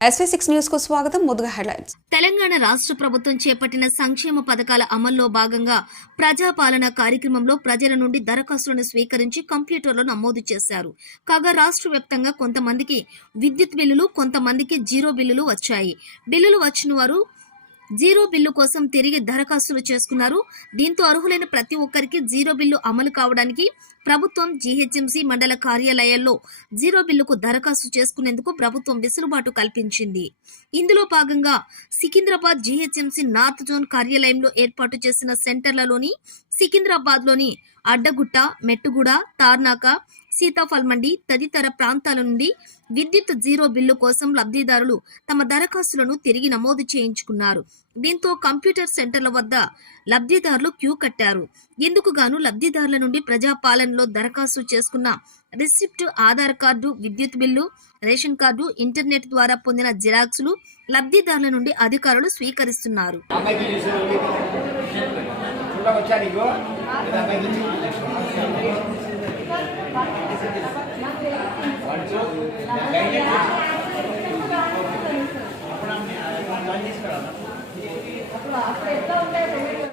SV6 news కు స్వాగతం. ముందుగా హెడ్లైన్స్. తెలంగాణ రాష్ట్ర ప్రభుత్వం చేపట్టిన సంక్షేమ పథకాల అమల్లో భాగంగా ప్రజాపాలన కార్యక్రమంలో ప్రజల నుండి దరఖాస్తులను స్వీకరించి కంప్యూటర్లో నమోదు చేశారు. కాగా రాష్ట్ర వ్యాప్తంగా కొంతమందికి విద్యుత్ బిల్లులు, కొంతమందికి జీరో బిల్లులు వచ్చాయి. బిల్లులు వచ్చిన వారు జీరో బిల్లు కోసం తిరిగి దరఖాస్తులు చేసుకున్నారు. దీంతో అర్హులైన ప్రతి ఒక్కరికి జీరో బిల్లు అమలు కావడానికి ప్రభుత్వం జీహెచ్ఎంసీ మండల కార్యాలయాల్లో జీరో బిల్లుకు దరఖాస్తు చేసుకునేందుకు ప్రభుత్వం వెసులుబాటు కల్పించింది. ఇందులో భాగంగా సికింద్రాబాద్ జీహెచ్ఎంసీ నార్త్ జోన్ కార్యాలయంలో ఏర్పాటు చేసిన సెంటర్లలోని సికింద్రాబాద్లోని అడ్డగుట్ట, మెట్టుగూడ, తార్నాక, సీతాఫల్ మండి తదితర ప్రాంతాల నుండి విద్యుత్ జీరో బిల్లు కోసం లబ్ధిదారులు తమ దరఖాస్తులను తిరిగి నమోదు చేయించుకున్నారు. దీంతో కంప్యూటర్ సెంటర్ల వద్ద లబ్ధిదారులు క్యూ కట్టారు. ఇందుకు గాను లబ్ధిదారుల నుండి ప్రజాపాలనలో దరఖాస్తు చేసుకున్న రిసిప్ట్, ఆధార్ కార్డు, విద్యుత్ బిల్లు, రేషన్ కార్డు, ఇంటర్నెట్ ద్వారా పొందిన జిరాక్సులు లబ్ధిదారుల నుండి అధికారులు స్వీకరిస్తున్నారు. అప్పుడు ఎట్లా ఉంటాయి